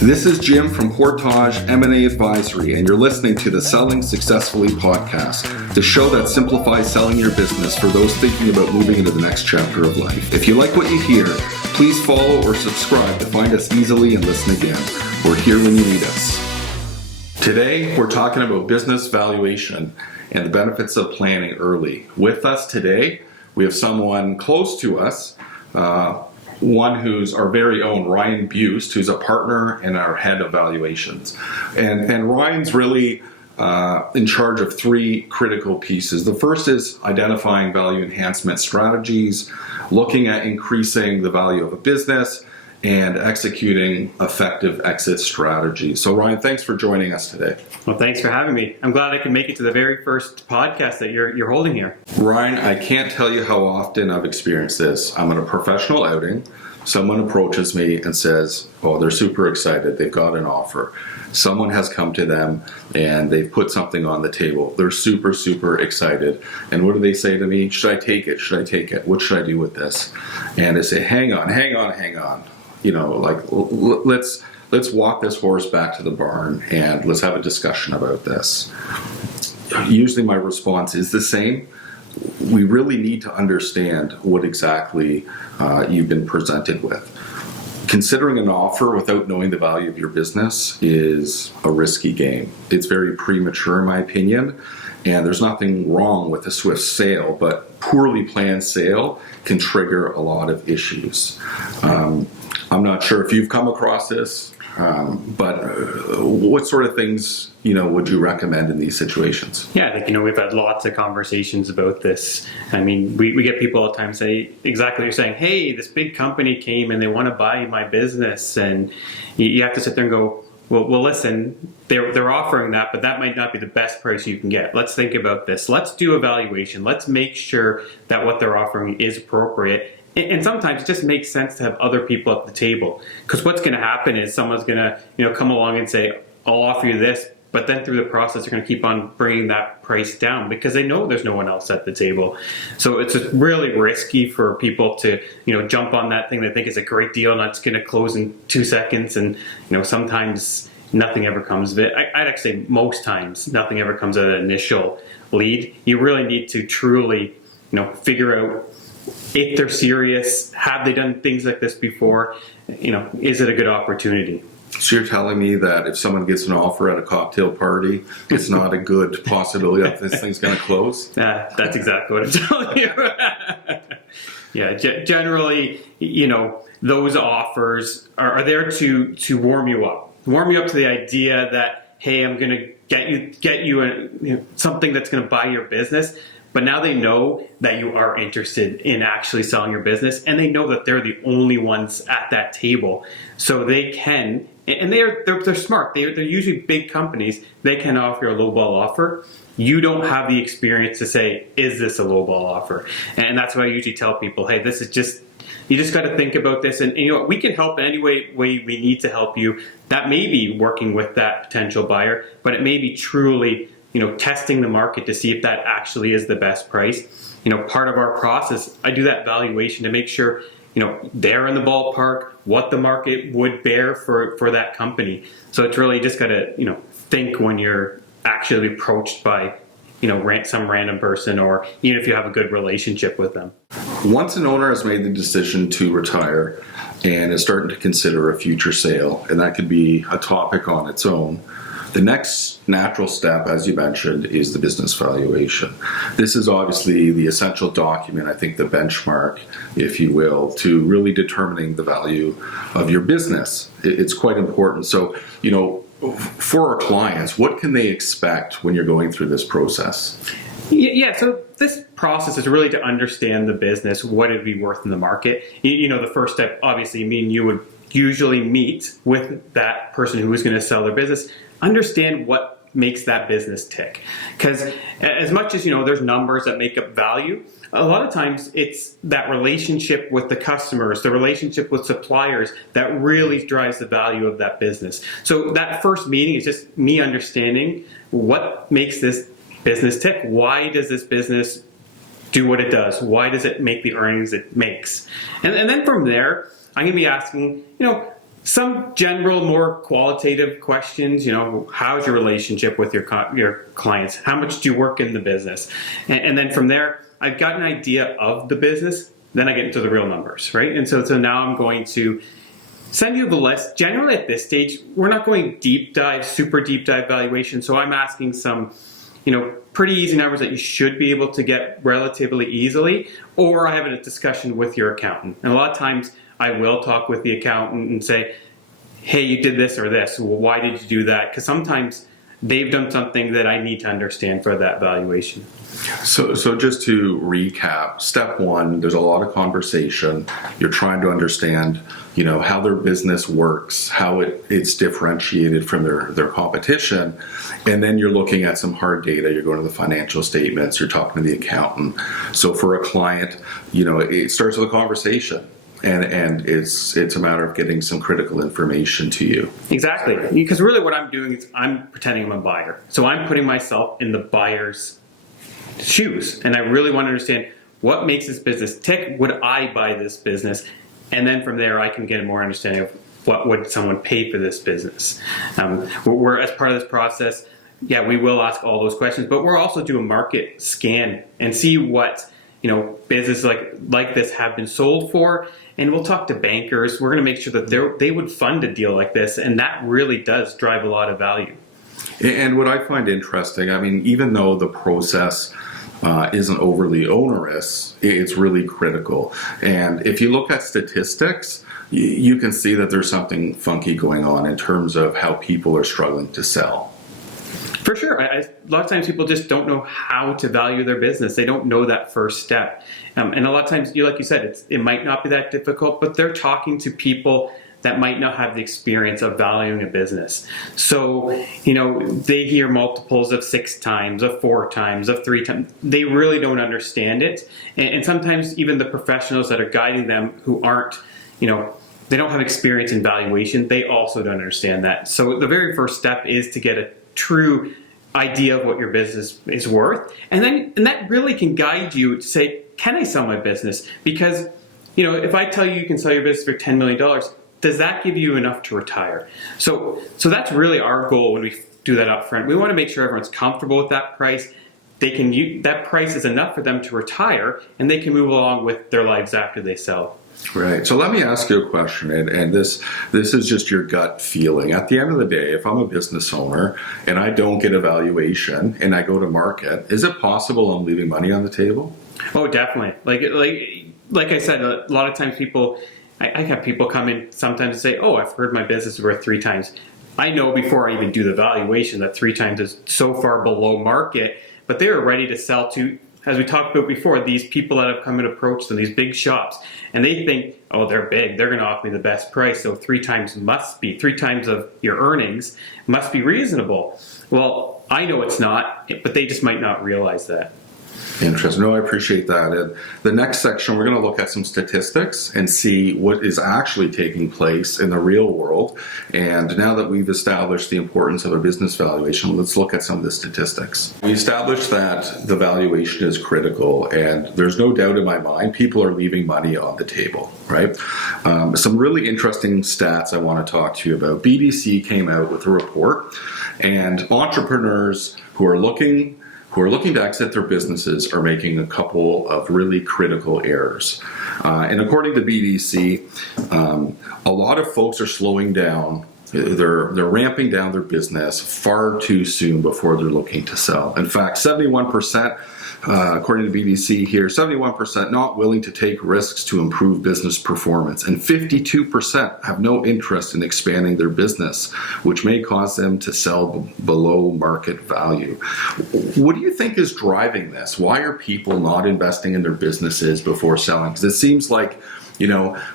This is Jim from Portage M&A Advisory, and you're listening to the Selling Successfully podcast, the show that simplifies selling your business for those thinking about moving into the next chapter of life. If you like what you hear, please follow or subscribe to find us easily and listen again. We're here when you need us. Today, we're talking about business valuation and the benefits of planning early. With us today, we have someone close to us, one who's our very own Ryan.buist, who's a partner and our head of valuations. And Ryan's really in charge of three critical pieces. The first is identifying value enhancement strategies, looking at increasing the value of a business, and executing effective exit strategies. So Ryan, thanks for joining us today. Well, thanks for having me. I'm glad I can make it to the very first podcast that you're holding here. Ryan, I can't tell you how often I've experienced this. I'm at a professional outing. Someone approaches me and says, oh, they're super excited. They've got an offer. Someone has come to them and they've put something on the table. They're super, super excited. And what do they say to me? Should I take it? Should I take it? What should I do with this? And I say, hang on. You know, like, let's walk this horse back to the barn and let's have a discussion about this. Usually my response is the same. We really need to understand what exactly you've been presented with. Considering an offer without knowing the value of your business is a risky game. It's very premature in my opinion, and there's nothing wrong with a swift sale, but poorly planned sale can trigger a lot of issues. I'm not sure if you've come across this, but what sort of things, would you recommend in these situations? Yeah, I think, we've had lots of conversations about this. I mean, we get people all the time say exactly what you're saying. Hey, this big company came and they want to buy my business. And you have to sit there and go, well, listen, they're offering that, but that might not be the best price you can get. Let's think about this. Let's do a valuation. Let's make sure that what they're offering is appropriate. And sometimes it just makes sense to have other people at the table, because what's going to happen is someone's going to, come along and say, I'll offer you this, but then through the process, they're going to keep on bringing that price down because they know there's no one else at the table. So it's just really risky for people to, jump on that thing they think is a great deal and that's going to close in 2 seconds. And, sometimes nothing ever comes of it. I'd actually say most times nothing ever comes of that initial lead. You really need to truly, figure out if they're serious, have they done things like this before, is it a good opportunity? So you're telling me that if someone gets an offer at a cocktail party, it's not a good possibility that this thing's going to close? That's exactly what I'm telling you. Yeah, generally, those offers are there to warm you up to the idea that, hey, I'm going to get you something that's going to buy your business. But now they know that you are interested in actually selling your business, and they know that they're the only ones at that table. So they can, and they're smart. They're usually big companies. They can offer a lowball offer. You don't have the experience to say, is this a lowball offer? And that's what I usually tell people. Hey, this is just, you just got to think about this. And we can help in any way we need to help you. That may be working with that potential buyer, but it may be truly testing the market to see if that actually is the best price. Part of our process, I do that valuation to make sure, they're in the ballpark, what the market would bear for that company. So it's really just got to, think when you're actually approached by, some random person, or even if you have a good relationship with them. Once an owner has made the decision to retire and is starting to consider a future sale, and that could be a topic on its own, the next natural step, as you mentioned, is the business valuation. This is obviously the essential document, I think the benchmark, if you will, to really determining the value of your business. It's quite important. So, for our clients, what can they expect when you're going through this process? Yeah, so this process is really to understand the business, what it'd be worth in the market. The first step, obviously, you would usually meet with that person who is going to sell their business, understand what makes that business tick. Because as much as, there's numbers that make up value, a lot of times it's that relationship with the customers, the relationship with suppliers that really drives the value of that business. So that first meeting is just me understanding what makes this business tick. Why does this business do what it does? Why does it make the earnings it makes? And then from there, I'm going to be asking, some general, more qualitative questions. How's your relationship with your clients? How much do you work in the business? And then from there, I've got an idea of the business. Then I get into the real numbers, right? And so now I'm going to send you the list. Generally at this stage, we're not going super deep dive valuation. So I'm asking some, pretty easy numbers that you should be able to get relatively easily, or I have a discussion with your accountant. And a lot of times I will talk with the accountant and say, hey, you did this or this. Well, why did you do that? Because sometimes they've done something that I need to understand for that valuation. So just to recap, step one, there's a lot of conversation. You're trying to understand, how their business works, how it's differentiated from their competition. And then you're looking at some hard data. You're going to the financial statements. You're talking to the accountant. So for a client, it starts with a conversation. And it's a matter of getting some critical information to you. Exactly. Because really what I'm doing is I'm pretending I'm a buyer. So I'm putting myself in the buyer's shoes. And I really want to understand what makes this business tick. Would I buy this business? And then from there, I can get a more understanding of what would someone pay for this business. We're as part of this process, we will ask all those questions, but we'll also do a market scan and see what businesses like this have been sold for. And we'll talk to bankers. We're going to make sure that they would fund a deal like this. And that really does drive a lot of value. And what I find interesting, even though the process isn't overly onerous, it's really critical. And if you look at statistics, you can see that there's something funky going on in terms of how people are struggling to sell. For sure. A lot of times people just don't know how to value their business. They don't know that first step. And a lot of times, like you said, it might not be that difficult, but they're talking to people that might not have the experience of valuing a business. So, they hear multiples of 6 times, of 4 times, of 3 times. They really don't understand it. And sometimes even the professionals that are guiding them who aren't, they don't have experience in valuation, they also don't understand that. So the very first step is to get a true idea of what your business is worth. And that really can guide you to say, can I sell my business? Because, if I tell you can sell your business for $10 million, does that give you enough to retire? So that's really our goal when we do that up front. We want to make sure everyone's comfortable with that price. That price is enough for them to retire, and they can move along with their lives after they sell. Right. So let me ask you a question, and this is just your gut feeling. At the end of the day, if I'm a business owner and I don't get a valuation and I go to market, is it possible I'm leaving money on the table? Oh, definitely. Like I said, a lot of times I have people come in sometimes and say, oh, I've heard my business is worth 3 times. I know before I even do the valuation that 3 times is so far below market, but they were ready to sell to, as we talked about before, these people that have come and approached them, these big shops, and they think, oh, they're big, they're going to offer me the best price, so 3 times of your earnings must be reasonable. Well, I know it's not, but they just might not realize that. Interesting. No, I appreciate that. And the next section, we're going to look at some statistics and see what is actually taking place in the real world. And now that we've established the importance of a business valuation, let's look at some of the statistics. We established that the valuation is critical, and there's no doubt in my mind people are leaving money on the table, right? Some really interesting stats I want to talk to you about. BDC came out with a report, and entrepreneurs who are looking to exit their businesses are making a couple of really critical errors. And according to BDC, a lot of folks are slowing down. They're ramping down their business far too soon before they're looking to sell. In fact, 71%, according to BDC here, 71% not willing to take risks to improve business performance, and 52% have no interest in expanding their business, which may cause them to sell below market value. What do you think is driving this? Why are people not investing in their businesses before selling? Because it seems like,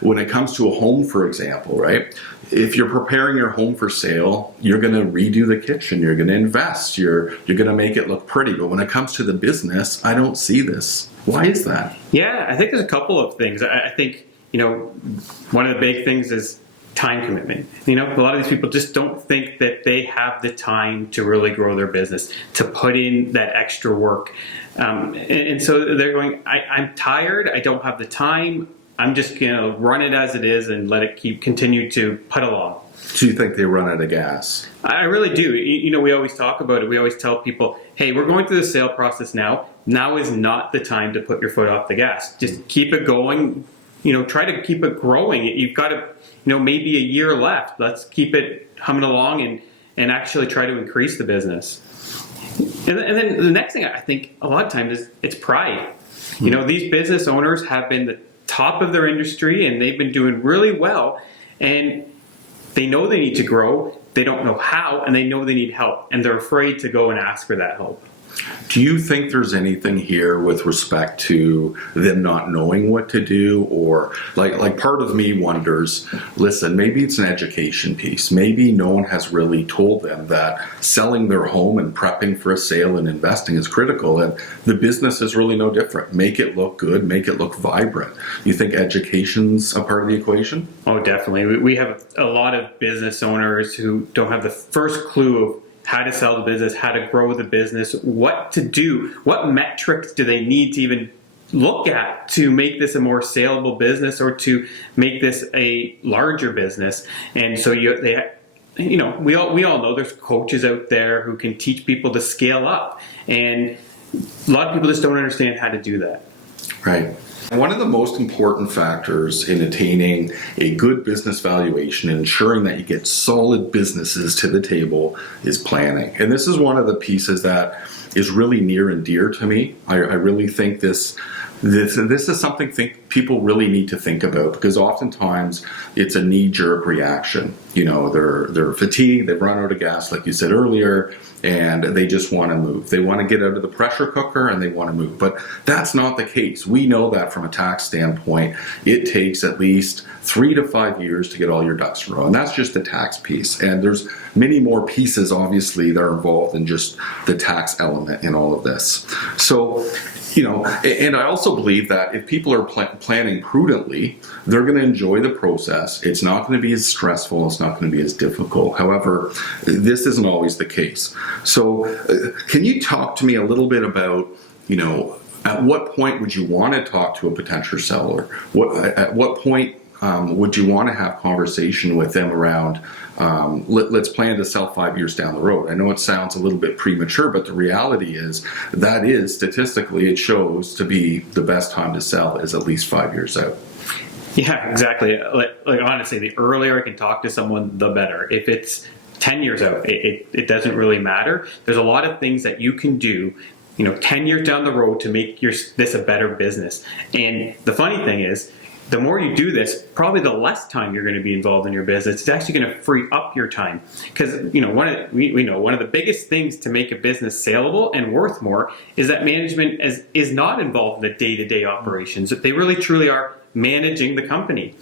when it comes to a home, for example, right? If you're preparing your home for sale, you're going to redo the kitchen, you're going to invest, you're going to make it look pretty. But when it comes to the business, I don't see this. Why is that? Yeah, I think there's a couple of things. I think, one of the big things is time commitment. A lot of these people just don't think that they have the time to really grow their business, to put in that extra work. And so they're going, I'm tired, I don't have the time, I'm just going to run it as it is and let it continue to put along. Do you think they run out of gas? I really do. We always talk about it. We always tell people, hey, we're going through the sale process now. Now is not the time to put your foot off the gas. Just keep it going. Try to keep it growing. You've got maybe a year left. Let's keep it humming along and actually try to increase the business. And then the next thing I think a lot of times is it's pride. These business owners have been the top of their industry and they've been doing really well, and they know they need to grow. They don't know how, and they know they need help, and they're afraid to go and ask for that help. Do you think there's anything here with respect to them not knowing what to do, or like part of me wonders, listen, maybe it's an education piece. Maybe no one has really told them that selling their home and prepping for a sale and investing is critical, and the business is really no different. Make it look good, make it look vibrant. You think education's a part of the equation? Oh, definitely. We have a lot of business owners who don't have the first clue of how to sell the business, how to grow the business, what to do, what metrics do they need to even look at to make this a more saleable business or to make this a larger business. And so we all know there's coaches out there who can teach people to scale up, and a lot of people just don't understand how to do that. Right. One of the most important factors in attaining a good business valuation and ensuring that you get solid businesses to the table is planning. And this is one of the pieces that is really near and dear to me. I really think this is something people really need to think about, because oftentimes it's a knee-jerk reaction. They're fatigued, they've run out of gas, like you said earlier, and they just want to move. They want to get out of the pressure cooker and they want to move. But that's not the case. We know that from a tax standpoint, it takes at least 3 to 5 years to get all your ducks in a row. And that's just the tax piece. And there's many more pieces, obviously, that are involved than just the tax element in all of this. So, and I also believe that if people are planning prudently, they're going to enjoy the process. It's not going to be as stressful. It's not going to be as difficult. However, this isn't always the case. So can you talk to me a little bit about, at what point would you want to talk to a potential seller? At what point would you want to have conversation with them around, let's plan to sell 5 years down the road? I know it sounds a little bit premature, but the reality is statistically, it shows to be the best time to sell is at least 5 years out. Yeah, exactly. Like honestly, the earlier I can talk to someone, the better. If it's 10 years out, it doesn't really matter. There's a lot of things that you can do 10 years down the road to make this a better business. And the funny thing is, the more you do this, probably the less time you're going to be involved in your business. It's actually going to free up your time, because one of the biggest things to make a business saleable and worth more is that management is not involved in the day-to-day operations. That they really truly are managing the company.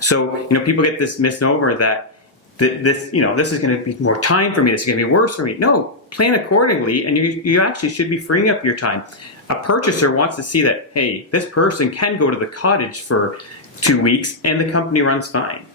So people get this misnomer that this is going to be more time for me. This is going to be worse for me. No, plan accordingly, and you actually should be freeing up your time. A purchaser wants to see that, hey, this person can go to the cottage for 2 weeks and the company runs fine.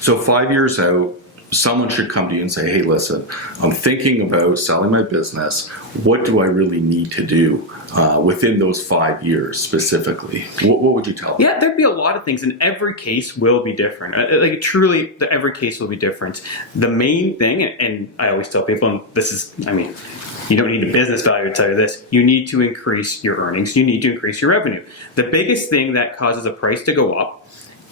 So 5 years out, someone should come to you and say, hey, listen, I'm thinking about selling my business. What do I really need to do within those 5 years specifically? What would you tell them? Yeah, there'd be a lot of things, and every case will be different. Truly, every case will be different. The main thing, and I always tell people, and you don't need a business value to tell you this, you need to increase your earnings, you need to increase your revenue. The biggest thing that causes a price to go up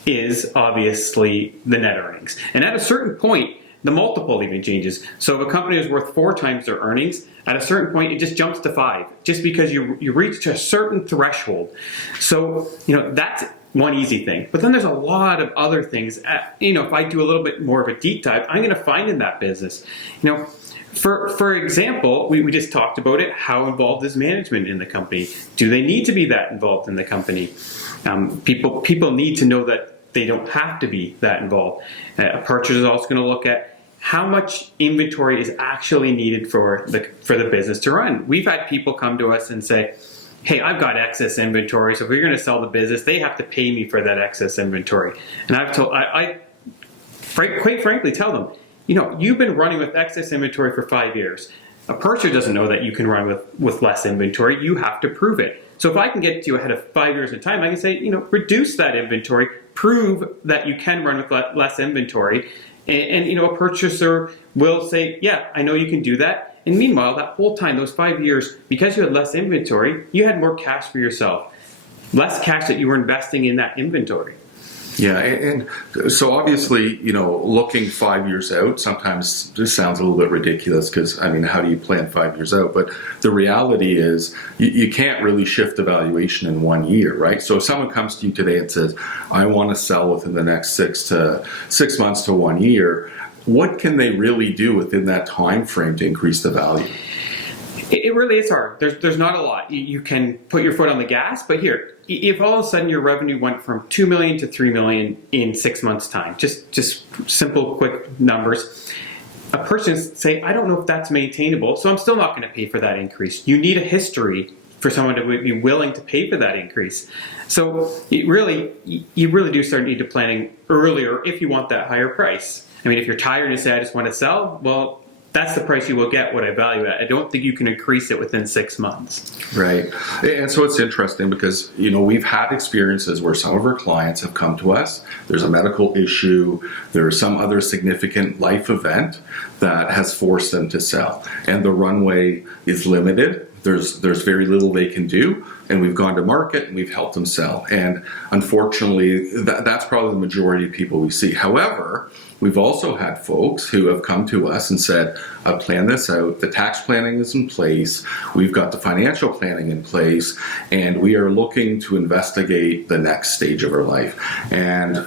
is obviously the net earnings. And at a certain point, the multiple even changes. So if a company is worth 4 times their earnings, at a certain point it just jumps to 5, just because you reach a certain threshold. So that's one easy thing. But then there's a lot of other things. If I do a little bit more of a deep dive, I'm going to find in that business. For example, we just talked about it. How involved is management in the company? Do they need to be that involved in the company? People need to know that they don't have to be that involved. A purchaser is also going to look at how much inventory is actually needed for the business to run. We've had people come to us and say, hey, I've got excess inventory, so if we're going to sell the business, they have to pay me for that excess inventory. And I quite frankly tell them, you've been running with excess inventory for 5 years. A purchaser doesn't know that you can run with less inventory. You have to prove it. So if I can get you ahead of 5 years in time, I can say, reduce that inventory, prove that you can run with less inventory. And a purchaser will say, yeah, I know you can do that. And meanwhile, that whole time, those 5 years, because you had less inventory, you had more cash for yourself. Less cash that you were investing in that inventory. Yeah, and so obviously, looking 5 years out sometimes just sounds a little bit ridiculous because, how do you plan 5 years out? But the reality is you can't really shift the valuation in 1 year, right? So if someone comes to you today and says, I want to sell within the next 6 months to 1 year, what can they really do within that time frame to increase the value? It really is hard. There's not a lot. You can put your foot on the gas, but here, if all of a sudden your revenue went from $2 million to $3 million in 6 months' time, just simple, quick numbers, a person say, I don't know if that's maintainable, so I'm still not going to pay for that increase. You need a history for someone to be willing to pay for that increase. So you really do start need to planning earlier if you want that higher price. If you're tired and say, I just want to sell, well, that's the price you will get what I value at. I don't think you can increase it within 6 months. Right. And so it's interesting because, we've had experiences where some of our clients have come to us. There's a medical issue. There's some other significant life event that has forced them to sell. And the runway is limited. There's very little they can do. And we've gone to market and we've helped them sell. And unfortunately, that's probably the majority of people we see. However, we've also had folks who have come to us and said, I've planned this out, the tax planning is in place, we've got the financial planning in place, and we are looking to investigate the next stage of our life. And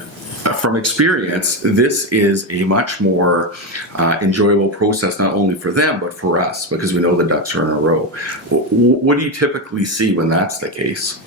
from experience, this is a much more enjoyable process, not only for them, but for us, because we know the ducks are in a row. What do you typically see when that's the case?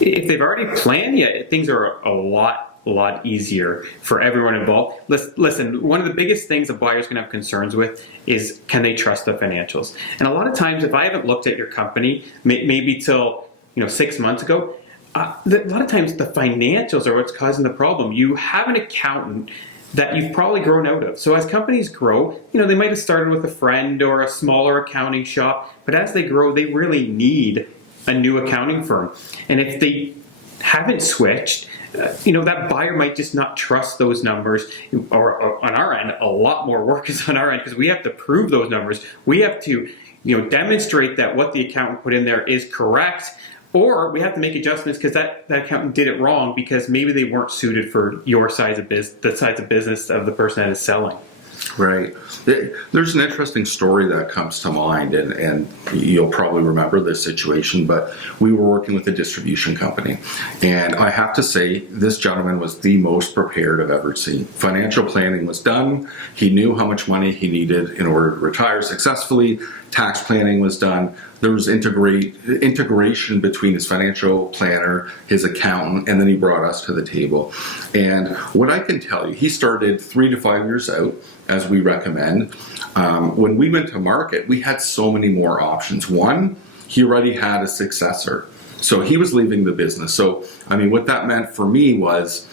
If they've already planned, things are a lot easier for everyone involved. Listen, one of the biggest things a buyer's going to have concerns with is, can they trust the financials? And a lot of times, if I haven't looked at your company, maybe till 6 months ago, a lot of times the financials are what's causing the problem. You have an accountant that you've probably grown out of. So as companies grow, they might have started with a friend or a smaller accounting shop, but as they grow, they really need a new accounting firm. And if they haven't switched, that buyer might just not trust those numbers. Or on our end, a lot more work is on our end because we have to prove those numbers. We have to, demonstrate that what the accountant put in there is correct. Or we have to make adjustments because that accountant did it wrong because maybe they weren't suited for your size of business, the size of business of the person that is selling. Right. There's an interesting story that comes to mind, and you'll probably remember this situation, but we were working with a distribution company. And I have to say, this gentleman was the most prepared I've ever seen. Financial planning was done. He knew how much money he needed in order to retire successfully. Tax planning was done. There was integration between his financial planner, his accountant, and then he brought us to the table. And what I can tell you, he started 3 to 5 years out, as we recommend. When we went to market, we had so many more options. One, he already had a successor. So he was leaving the business. So, what that meant for me was,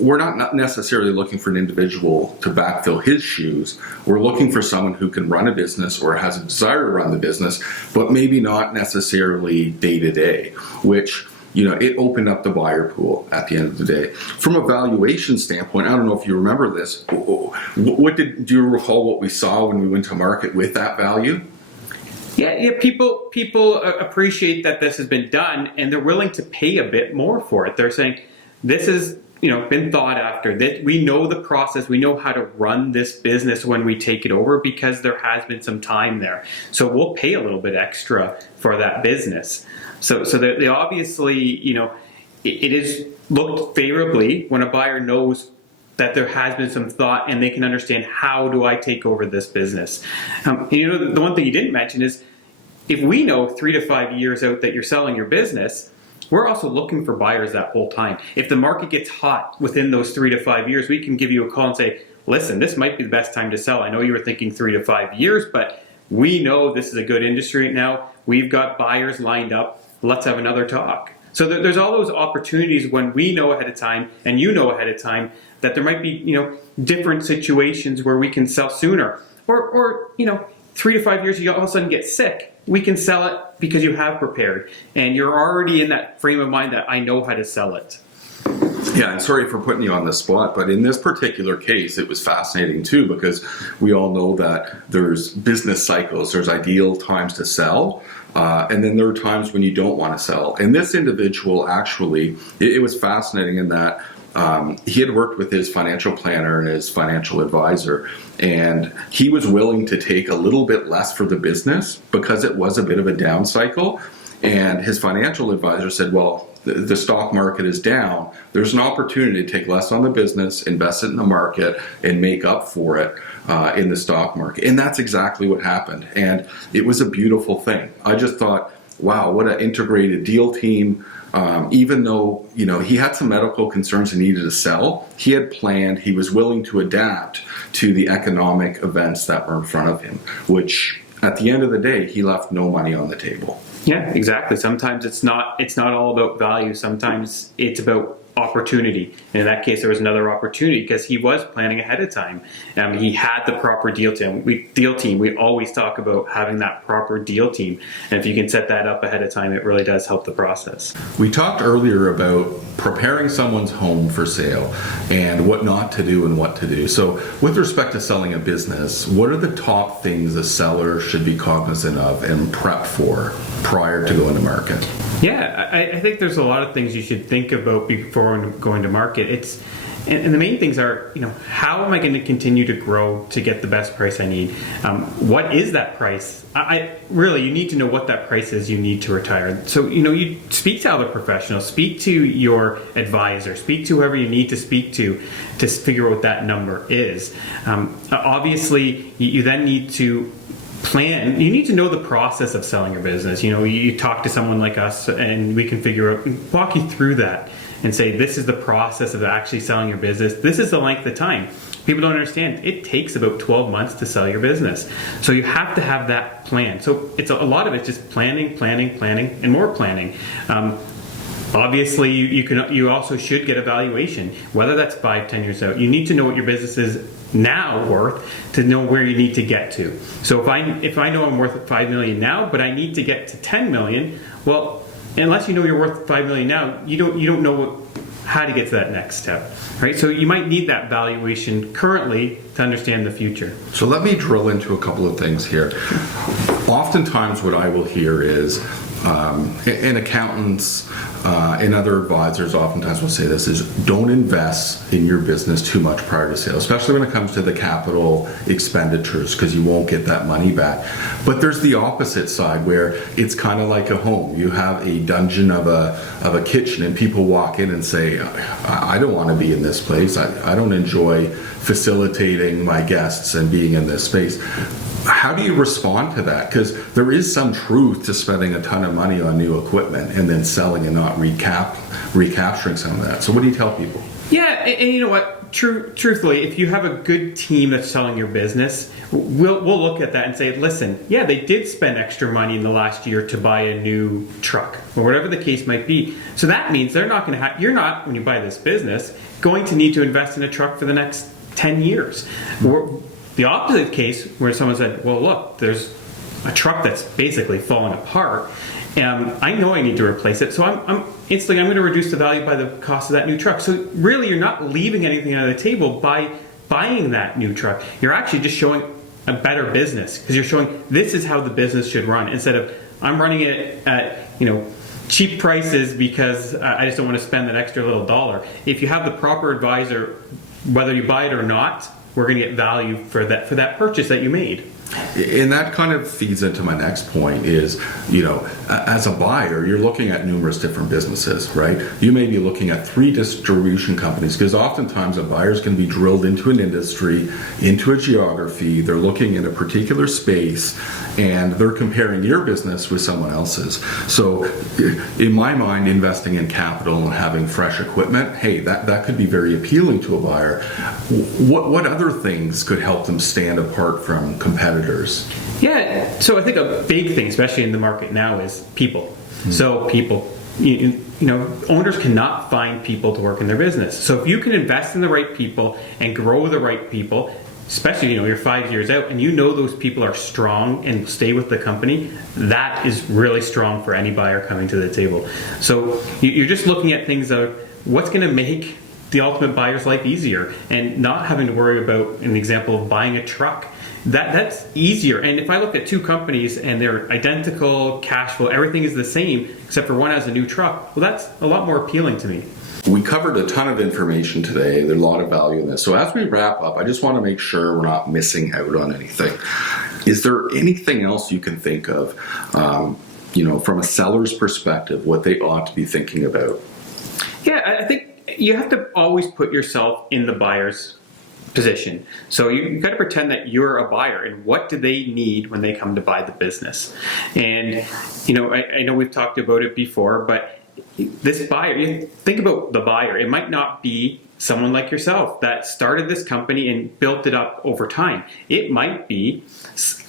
we're not necessarily looking for an individual to backfill his shoes. We're looking for someone who can run a business or has a desire to run the business, but maybe not necessarily day to day, which, it opened up the buyer pool at the end of the day. From a valuation standpoint, I don't know if you remember this. Do you recall what we saw when we went to market with that value? Yeah. People appreciate that this has been done, and they're willing to pay a bit more for it. They're saying, this has been thought after. That we know the process. We know how to run this business when we take it over because there has been some time there. So we'll pay a little bit extra for that business. So they obviously, it is looked favorably when a buyer knows that there has been some thought and they can understand, how do I take over this business? The one thing you didn't mention is, if we know 3 to 5 years out that you're selling your business, we're also looking for buyers that whole time. If the market gets hot within those 3 to 5 years, we can give you a call and say, listen, this might be the best time to sell. I know you were thinking 3 to 5 years, but we know this is a good industry right now. We've got buyers lined up. Let's have another talk. So there's all those opportunities when we know ahead of time and you know ahead of time that there might be, different situations where we can sell sooner. Or 3 to 5 years, you all of a sudden get sick. We can sell it because you have prepared. And you're already in that frame of mind that I know how to sell it. Yeah, and sorry for putting you on the spot, but in this particular case, it was fascinating too, because we all know that there's business cycles, there's ideal times to sell, and then there are times when you don't want to sell. And this individual actually, it was fascinating in that he had worked with his financial planner and his financial advisor, and he was willing to take a little bit less for the business because it was a bit of a down cycle. And his financial advisor said, well, the stock market is down. There's an opportunity to take less on the business, invest it in the market, and make up for it in the stock market. And that's exactly what happened. And it was a beautiful thing. I just thought, wow, what an integrated deal team. Even though, he had some medical concerns and needed to sell, he had planned, he was willing to adapt to the economic events that were in front of him, which at the end of the day, he left no money on the table. Yeah, exactly. Sometimes it's not all about value. Sometimes it's about opportunity. And in that case, there was another opportunity because he was planning ahead of time. He had the proper deal team. We always talk about having that proper deal team. And if you can set that up ahead of time, it really does help the process. We talked earlier about preparing someone's home for sale and what not to do and what to do. So with respect to selling a business, what are the top things a seller should be cognizant of and prep for prior to going to market? Yeah, I think there's a lot of things you should think about before going to market. And the main things are, how am I going to continue to grow to get the best price I need? What is that price? You need to know what that price is you need to retire. So, you speak to other professionals, speak to your advisor, speak to whoever you need to speak to figure out what that number is. Obviously, you then need to plan. You need to know the process of selling your business. You talk to someone like us and we can walk you through that and say, this is the process of actually selling your business. This is the length of time. People don't understand. It takes about 12 months to sell your business. So you have to have that plan. So it's a lot of it's just planning, and more planning. Obviously, you also should get a valuation, whether that's 5-10 years out. You need to know what your business is now worth to know where you need to get to. So if I know I'm worth $5 million now, but I need to get to $10 million, well, unless you know you're worth $5 million now, you don't know how to get to that next step, right? So you might need that valuation currently to understand the future. So let me drill into a couple of things here. Oftentimes what I will hear is, and accountants and other advisors oftentimes will say this, is don't invest in your business too much prior to sale, especially when it comes to the capital expenditures, because you won't get that money back. But there's the opposite side where it's kind of like a home. You have a dungeon of a kitchen and people walk in and say, I don't want to be in this place. I don't enjoy facilitating my guests and being in this space. How do you respond to that? Because there is some truth to spending a ton of money on new equipment and then selling and not recapturing some of that. So what do you tell people? Yeah, and you know what? Truthfully, if you have a good team that's selling your business, we'll look at that and say, listen, yeah, they did spend extra money in the last year to buy a new truck or whatever the case might be. So that means they're not going to you're not, when you buy this business, going to need to invest in a truck for the next 10 years. The opposite case where someone said, well, look, there's a truck that's basically falling apart and I know I need to replace it. So I'm instantly, I'm going to reduce the value by the cost of that new truck. So really you're not leaving anything on the table by buying that new truck. You're actually just showing a better business because you're showing this is how the business should run instead of I'm running it at, cheap prices because I just don't want to spend that extra little dollar. If you have the proper advisor, whether you buy it or not, we're going to get value for that purchase that you made. And that kind of feeds into my next point is, as a buyer, you're looking at numerous different businesses, right? You may be looking at 3 distribution companies because oftentimes a buyer's going to be drilled into an industry, into a geography. They're looking in a particular space and they're comparing your business with someone else's. So in my mind, investing in capital and having fresh equipment, hey, that could be very appealing to a buyer. What other things could help them stand apart from competitors? Yeah, so I think a big thing, especially in the market now, is people. Mm-hmm. So people, owners cannot find people to work in their business. So if you can invest in the right people and grow the right people, especially, you're 5 years out and those people are strong and stay with the company, that is really strong for any buyer coming to the table. So you're just looking at things of what's going to make the ultimate buyer's life easier, and not having to worry about an example of buying a truck. That's easier. And if I look at two companies and they're identical, cash flow, everything is the same, except for one has a new truck, well, that's a lot more appealing to me. We covered a ton of information today. There's a lot of value in this. So as we wrap up, I just want to make sure we're not missing out on anything. Is there anything else you can think of, from a seller's perspective, what they ought to be thinking about? Yeah, I think you have to always put yourself in the buyer's position. So you've got to pretend that you're a buyer, and what do they need when they come to buy the business? And, I know we've talked about it before, but this buyer, you think about the buyer. It might not be someone like yourself that started this company and built it up over time. It might be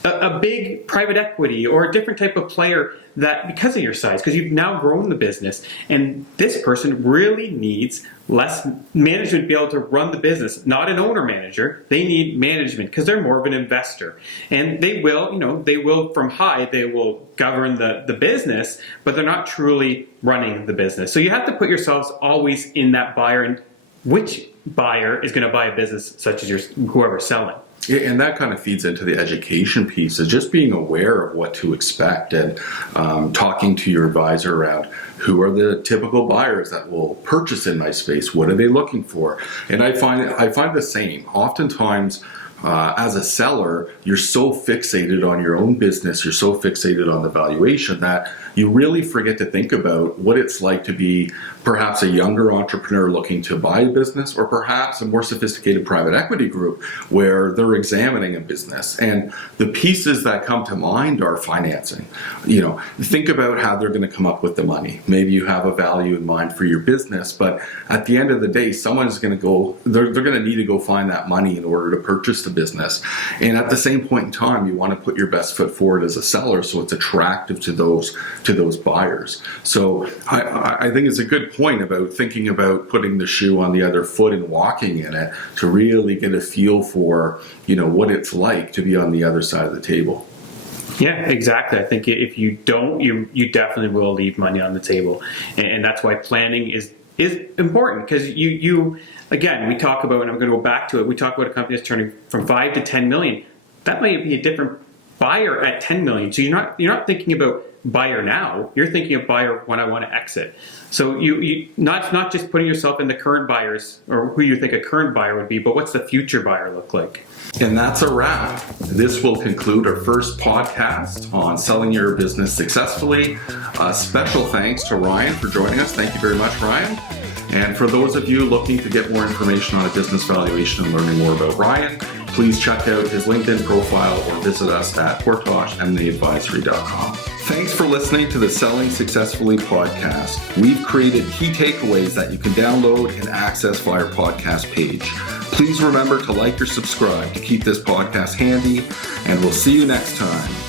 a big private equity or a different type of player that, because of your size, because you've now grown the business, and this person really needs less management to be able to run the business, not an owner manager. They need management because they're more of an investor, and they will from high, they will govern the business, but they're not truly running the business. So you have to put yourselves always in that buyer, and which buyer is going to buy a business such as whoever's selling. Yeah, and that kind of feeds into the education piece, is just being aware of what to expect, and talking to your advisor around who are the typical buyers that will purchase in my space. What are they looking for? And I find the same. Oftentimes, as a seller, you're so fixated on your own business, you're so fixated on the valuation that you really forget to think about what it's like to be perhaps a younger entrepreneur looking to buy a business, or perhaps a more sophisticated private equity group where they're examining a business. And the pieces that come to mind are financing. Think about how they're going to come up with the money. Maybe you have a value in mind for your business, but at the end of the day, someone's going to go, they're going to need to go find that money in order to purchase the business. And at the same point in time, you want to put your best foot forward as a seller so it's attractive to those buyers. So I think it's a good point about thinking about putting the shoe on the other foot and walking in it to really get a feel for what it's like to be on the other side of the table. Yeah, exactly. I think if you don't, you definitely will leave money on the table, and that's why planning is important, because you again, we talk about, and I'm going to go back to it, we talk about a company that's turning from 5 to 10 million. That might be a different buyer at 10 million. So you're not thinking about buyer now, you're thinking of buyer when I want to exit. So you not just putting yourself in the current buyers, or who you think a current buyer would be, but what's the future buyer look like? And that's a wrap. This will conclude our first podcast on selling your business successfully. Special thanks to Ryan for joining us. Thank you very much, Ryan. And for those of you looking to get more information on a business valuation and learning more about Ryan, please check out his LinkedIn profile or visit us at portageadvisory.com. Thanks for listening to the Selling Successfully podcast. We've created key takeaways that you can download and access via our podcast page. Please remember to like or subscribe to keep this podcast handy, and we'll see you next time.